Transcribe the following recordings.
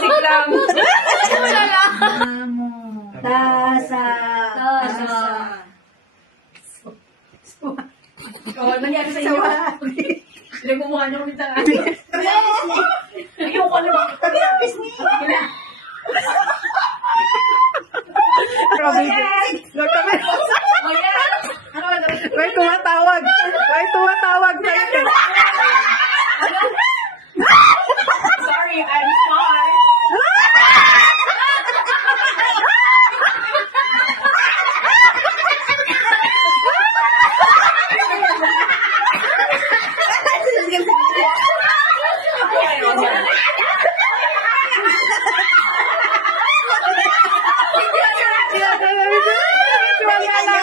Music lang. Wala lang. Tasa. Oh, nangyari sa inyo. Pinagmumukha niyo kami sa... Ayoko na ba? Grabe. May tumatawag. May tumatawag sa ito. Sorry, I'm sorry.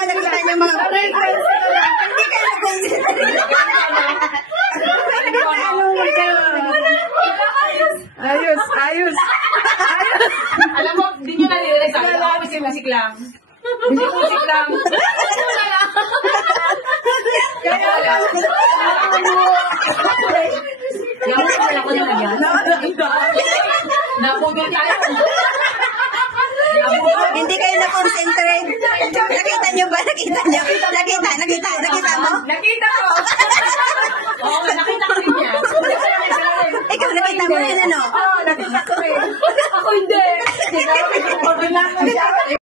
Nakita niyo mga friends. Hindi kayo Ayos, ayos. Alam mo, di nyo nalilinig sa akin. Ako music lang. Music lang. Kaya lang. Yung wala ko naman yan. Napugod tayo. Hindi kayo na-concentrate. Nakita niyo ba? Nakita niyo? Nakita mo? Nakita ko. Oo, nakita ko rin niya. Ikaw nakita mo rin ano? Oo, nakita ko rin. Ako hindi. Pag